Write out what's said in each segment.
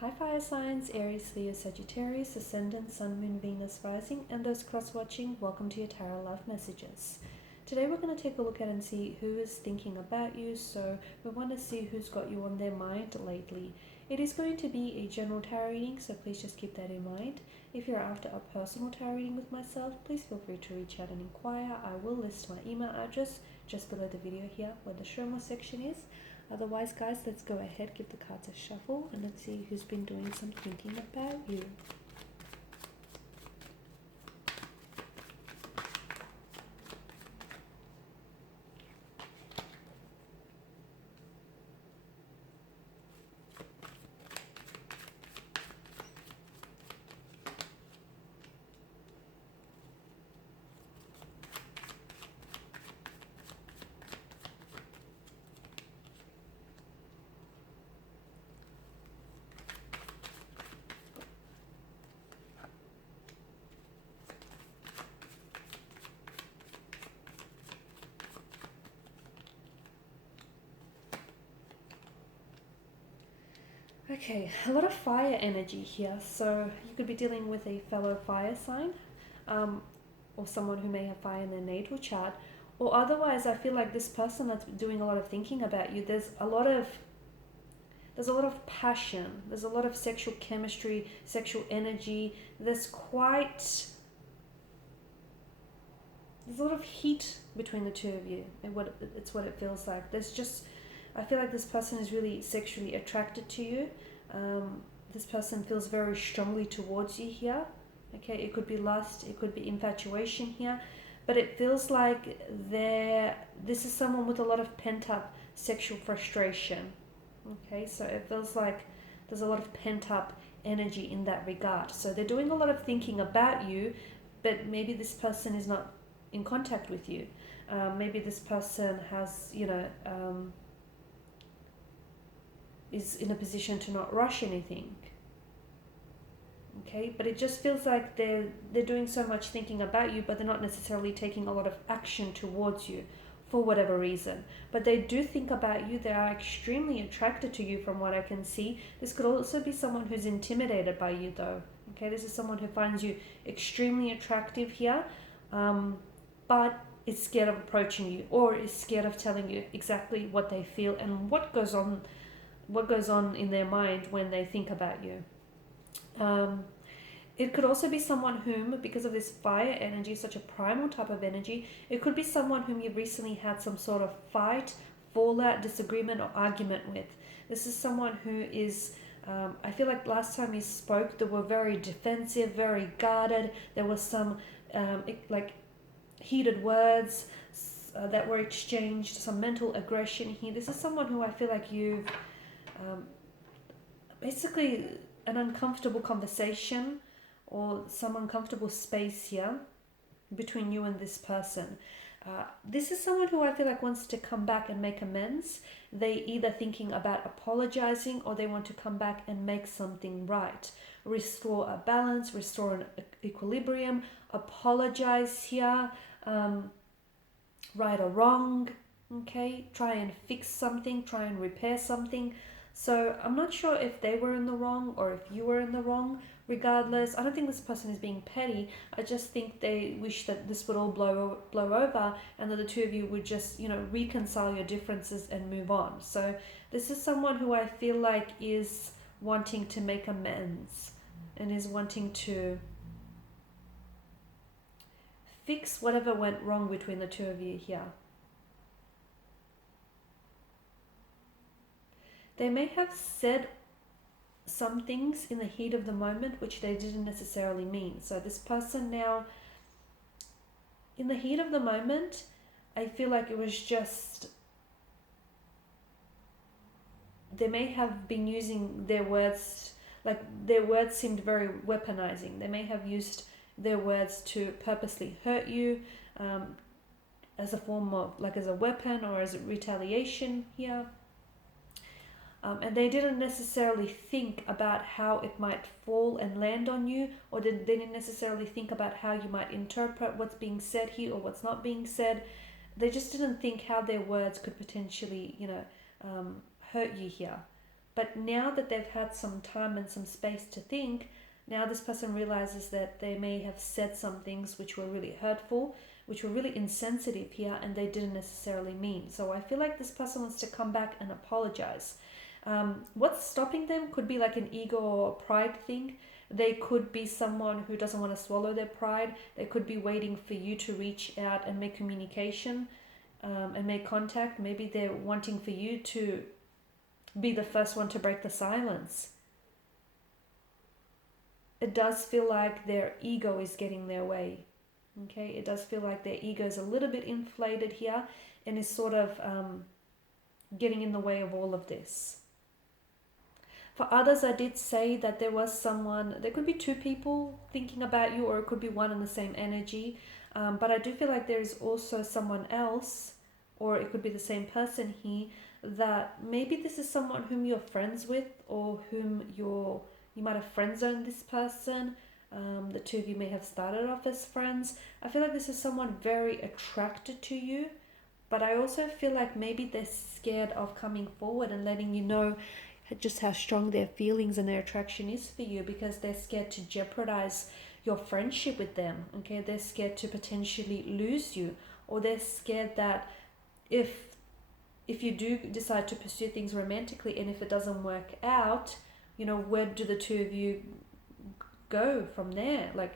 Hi fire signs, Aries, Leo, Sagittarius, Ascendant, Sun, Moon, Venus, Rising, and those cross-watching, welcome to your Tarot Love Messages. Today we're going to take a look at and see who is thinking about you, so we want to see who's got you on their mind lately. It is going to be a general tarot reading, so please just keep that in mind. If you're after a personal tarot reading with myself, please feel free to reach out and inquire. I will list my email address just below the video here where the show more section is. Otherwise, guys, let's go ahead, give the cards a shuffle, and let's see who's been doing some thinking about you. Okay, a lot of fire energy here, so you could be dealing with a fellow fire sign, or someone who may have fire in their natal chart, or otherwise I feel like this person that's doing a lot of thinking about you, there's a lot of passion, there's a lot of sexual chemistry, sexual energy, there's a lot of heat between the two of you, and it's what it feels like. I feel like this person is really sexually attracted to you. This person feels very strongly towards you here. Okay, it could be lust, it could be infatuation here, but it feels like this is someone with a lot of pent-up sexual frustration. Okay, so it feels like there's a lot of pent-up energy in that regard. So they're doing a lot of thinking about you, but maybe this person is not in contact with you. Maybe this person has, is in a position to not rush anything. Okay, but it just feels like they're doing so much thinking about you, but they're not necessarily taking a lot of action towards you for whatever reason. But they do think about you. They are extremely attracted to you from what I can see. This could also be someone who's intimidated by you though. Okay, this is someone who finds you extremely attractive here, but is scared of approaching you, or is scared of telling you exactly what they feel and what goes on in their mind when they think about you. It could also be someone whom, because of this fire energy, such a primal type of energy, it could be someone whom you've recently had some sort of fight, fallout, disagreement, or argument with. This is someone who is, I feel like last time you spoke, they were very defensive, very guarded. There was some heated words that were exchanged, some mental aggression here. This is someone who I feel like you've basically an uncomfortable conversation or some uncomfortable space here between you and this person. This is someone who I feel like wants to come back and make amends. They either thinking about apologizing, or they want to come back and make something right. Restore a balance, restore an equilibrium, apologize here, right or wrong, okay? Try and fix something, try and repair something. So I'm not sure if they were in the wrong or if you were in the wrong. Regardless, I don't think this person is being petty. I just think they wish that this would all blow over, and that the two of you would just, reconcile your differences and move on. So this is someone who I feel like is wanting to make amends and is wanting to fix whatever went wrong between the two of you here. They may have said some things in the heat of the moment which they didn't necessarily mean. So this person now, in the heat of the moment, I feel like it was just, they may have been using their words, like their words seemed very weaponizing. They may have used their words to purposely hurt you, as a form of, like as a weapon or as a retaliation here. And they didn't necessarily think about how it might fall and land on you, or they didn't necessarily think about how you might interpret what's being said here or what's not being said. They just didn't think how their words could potentially, hurt you here. But now that they've had some time and some space to think, now this person realizes that they may have said some things which were really hurtful, which were really insensitive here, and they didn't necessarily mean. So I feel like this person wants to come back and apologize. What's stopping them could be like an ego or pride thing. They could be someone who doesn't want to swallow their pride. They could be waiting for you to reach out and make communication and make contact. Maybe they're wanting for you to be the first one to break the silence. It does feel like their ego is getting their way. Okay, it does feel like their ego is a little bit inflated here and is sort of getting in the way of all of this. For others, I did say that there was someone, there could be two people thinking about you, or it could be one and the same energy. But I do feel like there is also someone else, or it could be the same person here, that maybe this is someone whom you're friends with, or whom you might have friend zoned this person. The two of you may have started off as friends. I feel like this is someone very attracted to you, but I also feel like maybe they're scared of coming forward and letting you know just how strong their feelings and their attraction is for you, because they're scared to jeopardize your friendship with them. Okay, they're scared to potentially lose you, or they're scared that if you do decide to pursue things romantically and if it doesn't work out, where do the two of you go from there? Like,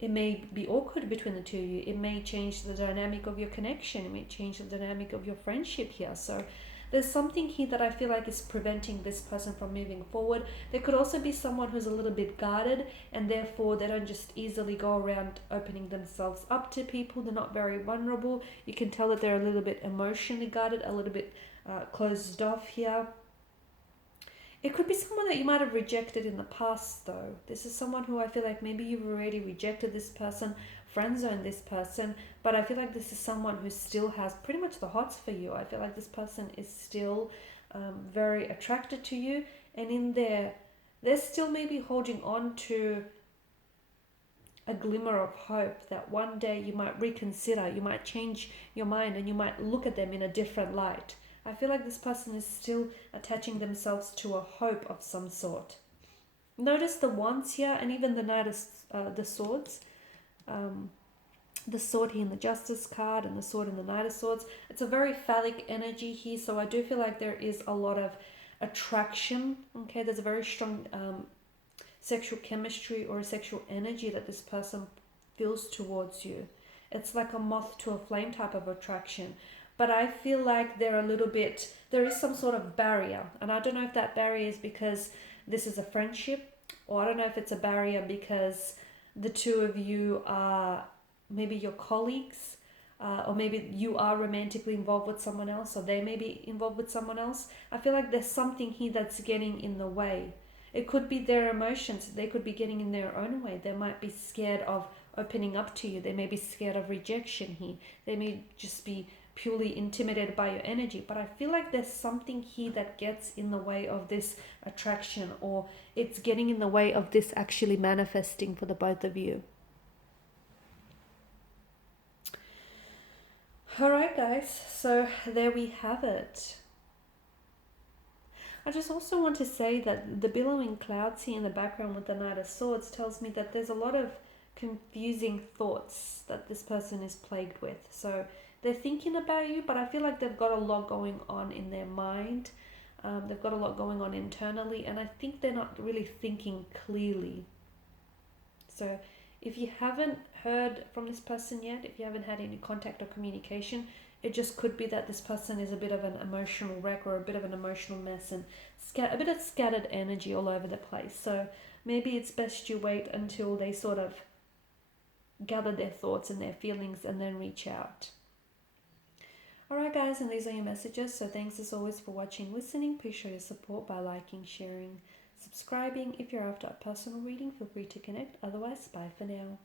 it may be awkward between the two of you. It may change the dynamic of your connection. It may change the dynamic of your friendship here. So there's something here that I feel like is preventing this person from moving forward. There could also be someone who's a little bit guarded, and therefore they don't just easily go around opening themselves up to people. They're not very vulnerable. You can tell that they're a little bit emotionally guarded, a little bit closed off here. It could be someone that you might have rejected in the past, though. This is someone who I feel like maybe you've already rejected this person, friend-zoned this person, but I feel like this is someone who still has pretty much the hots for you. I feel like this person is still very attracted to you, and in there, they're still maybe holding on to a glimmer of hope that one day you might reconsider, you might change your mind, and you might look at them in a different light. I feel like this person is still attaching themselves to a hope of some sort. Notice the wands here, and even the Knight of the Swords. The sword here in the Justice card, and the sword in the Knight of Swords. It's a very phallic energy here, so I do feel like there is a lot of attraction. Okay, there's a very strong sexual chemistry or a sexual energy that this person feels towards you. It's like a moth to a flame type of attraction. But I feel like there is some sort of barrier. And I don't know if that barrier is because this is a friendship, or I don't know if it's a barrier because the two of you are maybe your colleagues, or maybe you are romantically involved with someone else, or they may be involved with someone else. I feel like there's something here that's getting in the way. It could be their emotions. They could be getting in their own way. They might be scared of opening up to you. They may be scared of rejection here. They may just be purely intimidated by your energy, but I feel like there's something here that gets in the way of this attraction, or it's getting in the way of this actually manifesting for the both of you. Alright guys, so there we have it. I just also want to say that the billowing clouds here in the background with the Knight of Swords tells me that there's a lot of confusing thoughts that this person is plagued with. So they're thinking about you, but I feel like they've got a lot going on in their mind. They've got a lot going on internally, and I think they're not really thinking clearly. So if you haven't heard from this person yet, if you haven't had any contact or communication, it just could be that this person is a bit of an emotional wreck, or a bit of an emotional mess, and a bit of scattered energy all over the place. So maybe it's best you wait until they sort of gather their thoughts and their feelings and then reach out. Alright guys, and these are your messages. So thanks as always for watching, listening. Please show your support by liking, sharing, subscribing. If you're after a personal reading, feel free to connect. Otherwise, bye for now.